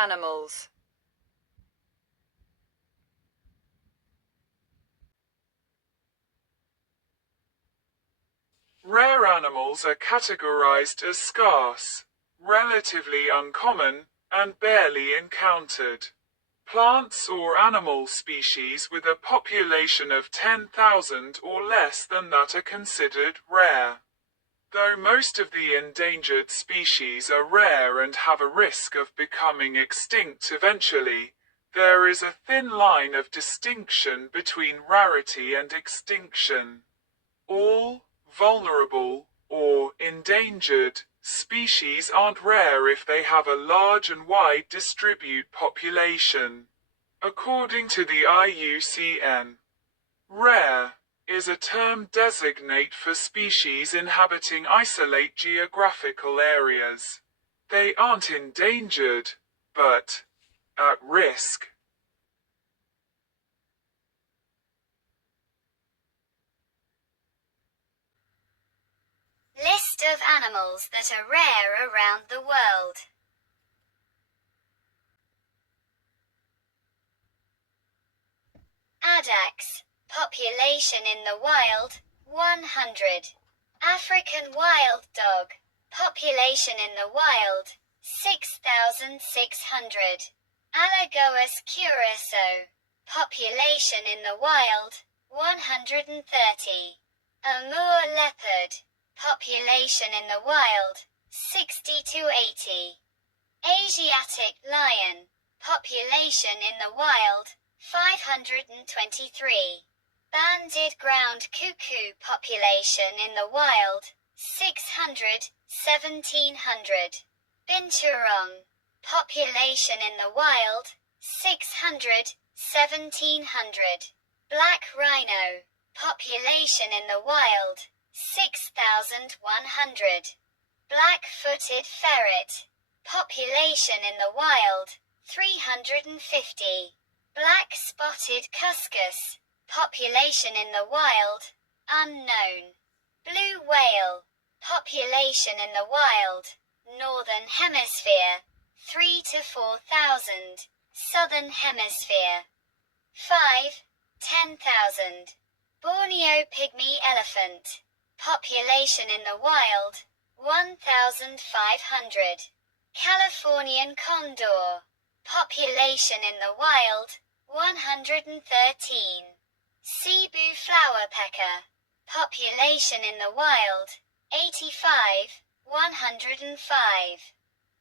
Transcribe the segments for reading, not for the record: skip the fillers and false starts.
animals. Rare animals are categorized as scarce, relatively uncommon, and barely encountered. Plants or animal species with a population of 10,000 or less than that are considered rare. Though most of the endangered species are rare and have a risk of becoming extinct eventually, there is a thin line of distinction between rarity and extinction. All vulnerable or endangered species aren't rare if they have a large and wide distributed population. According to the IUCN, rare is a term designate for species inhabiting isolate geographical areas. They aren't endangered, but at risk. List of animals that are rare around the world. Addax. Population in the wild, 100. African wild dog. Population in the wild, 6,600. Alagoas curassow. Population in the wild, 130. Amur leopard. Population in the wild, 60 to 80. Asiatic lion. Population in the wild, 523. Banded ground cuckoo. Population in the wild, 600, 1700. Binturong. Population in the wild, 600, 1700. Black rhino. Population in the wild, 6,100. Black-footed ferret. Population in the wild, 350. Black-spotted cuscus. Population in the wild, unknown. Blue whale. Population in the wild, Northern Hemisphere, 3 to 4,000. Southern Hemisphere, 5, 10,000. Borneo pygmy elephant. Population in the wild, 1,500. Californian condor. Population in the wild, 113. Cebu flowerpecker. Population in the wild, 85, 105.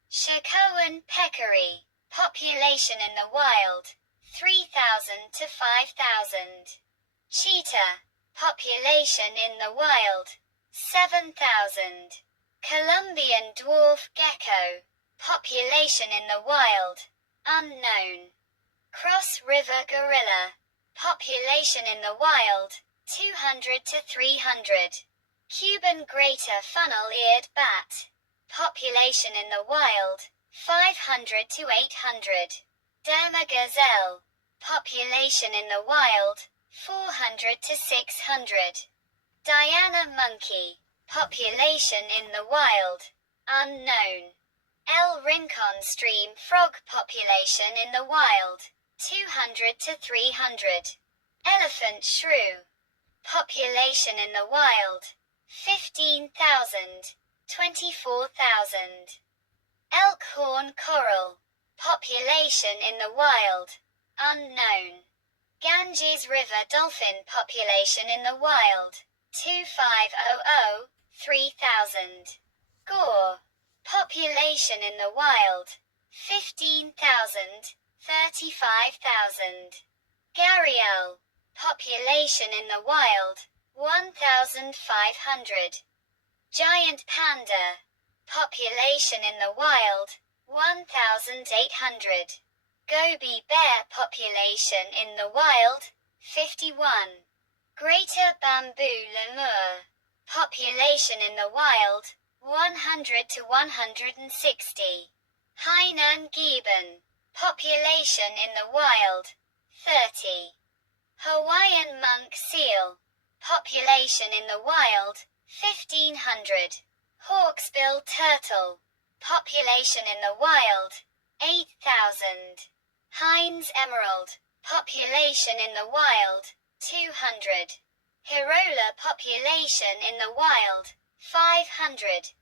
Shikoan peccary. Population in the wild, 3,000 to 5,000. Cheetah. Population in the wild, 7,000. Colombian dwarf gecko. Population in the wild, unknown. Cross River gorilla. Population in the wild, 200 to 300. Cuban greater funnel-eared bat. Population in the wild, 500 to 800. Derma gazelle. Population in the wild, 400 to 600. Diana monkey. Population in the wild, unknown. El Rincon stream frog. Population in the wild, 200 to 300. Elephant shrew. Population in the wild, 15,000, 24,000. Elkhorn coral. Population in the wild, unknown. Ganges River dolphin. Population in the wild, 2500, 3,000. Gore. Population in the wild, 15,000, 35,000. Gharial. Population in the wild, 1,500. Giant panda. Population in the wild, 1,800. Gobi bear. Population in the wild, 51. Greater bamboo lemur. Population in the wild, 100 to 160. Hainan gibbon. Population in the wild, 30. Hawaiian monk seal. Population in the wild, 1,500. Hawksbill turtle. Population in the wild, 8,000. Heinz emerald, population in the wild, 200. Hirola population in the wild, 500.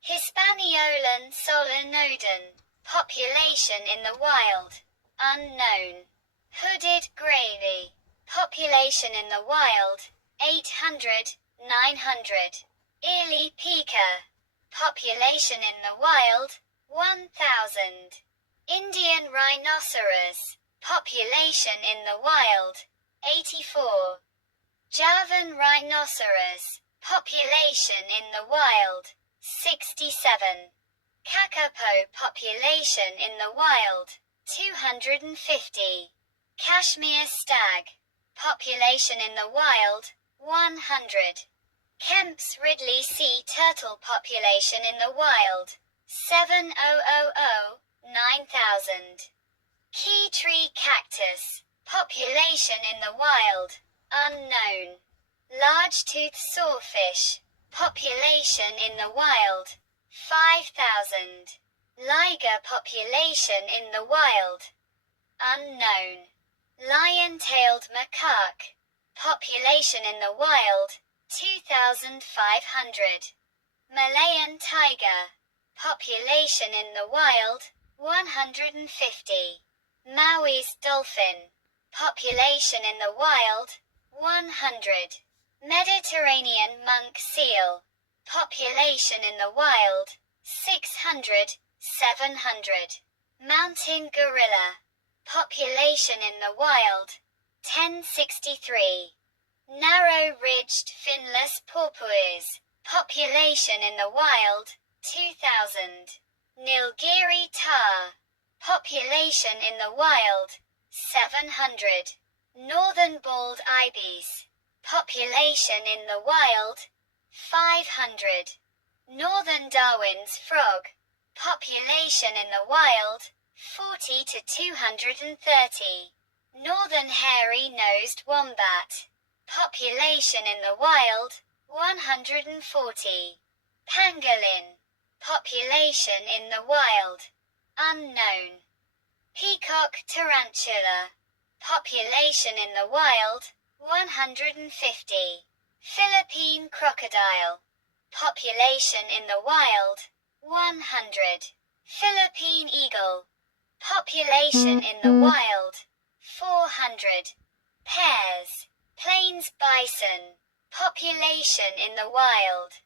Hispaniolan solenodon, population in the wild, unknown. Hooded grayling, population in the wild, 800, 900. Early pika, population in the wild, 1,000. Indian rhinoceros, population in the wild, 84. Javan rhinoceros, population in the wild, 67. Kakapo population in the wild, 250. Kashmir stag, population in the wild, 100. Kemp's Ridley sea turtle population in the wild, 7,000, 9,000. Key tree cactus, population in the wild, unknown. Large-toothed sawfish, population in the wild, 5,000. Liger population in the wild, unknown. Lion-tailed macaque, population in the wild, 2,500. Malayan tiger, population in the wild, 150. Maui's dolphin, population in the wild, 100. Mediterranean monk seal, population in the wild, 600, 700. Mountain gorilla, population in the wild, 1063. Narrow-ridged finless porpoise, population in the wild, 2,000. Nilgiri tahr, population in the wild, 700. Northern bald ibis, population in the wild, 500. Northern Darwin's frog, population in the wild, 40 to 230. Northern hairy-nosed wombat, population in the wild, 140. Pangolin, population in the wild, unknown. Peacock tarantula, population in the wild, 150. Philippine crocodile, population in the wild, 100. Philippine eagle, population in the wild, 400. Pears, plains bison, population in the wild,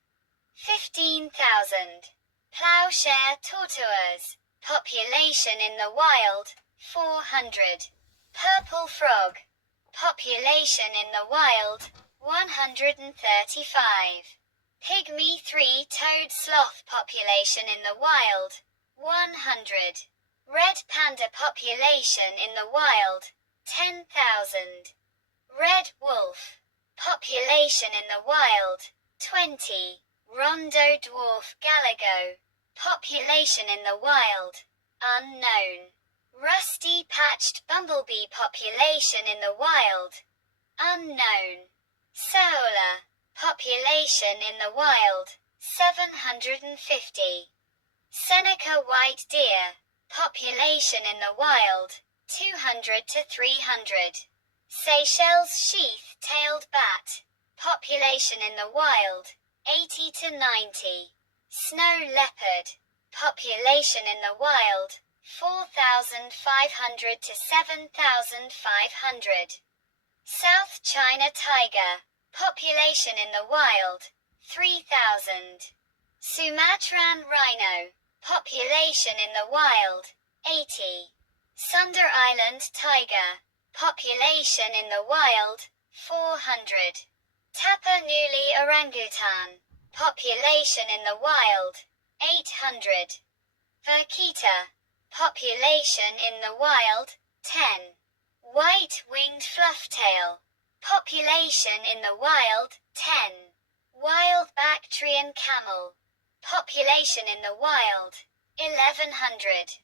15,000. Plowshare tortoise, population in the wild, 400. Purple frog, population in the wild, 135. Pygmy three-toed sloth population in the wild, 100. Red panda population in the wild, 10,000. Red wolf, population in the wild, 20. Rondo dwarf galago, population in the wild, unknown. Rusty patched bumblebee population in the wild, unknown. Saola, population in the wild, 750. Seneca white deer, population in the wild, 200 to 300. Seychelles sheath-tailed bat, population in the wild, 80 to 90. Snow leopard, population in the wild, 4,500 to 7,500. South China tiger, population in the wild, 3,000. Sumatran rhino, population in the wild, 80. Sunda Island tiger, population in the wild, 400. Tapanuli orangutan, population in the wild, 800. Vaquita, population in the wild, 10. White-winged flufftail, population in the wild, 10. Wild Bactrian camel, population in the wild, 1,100.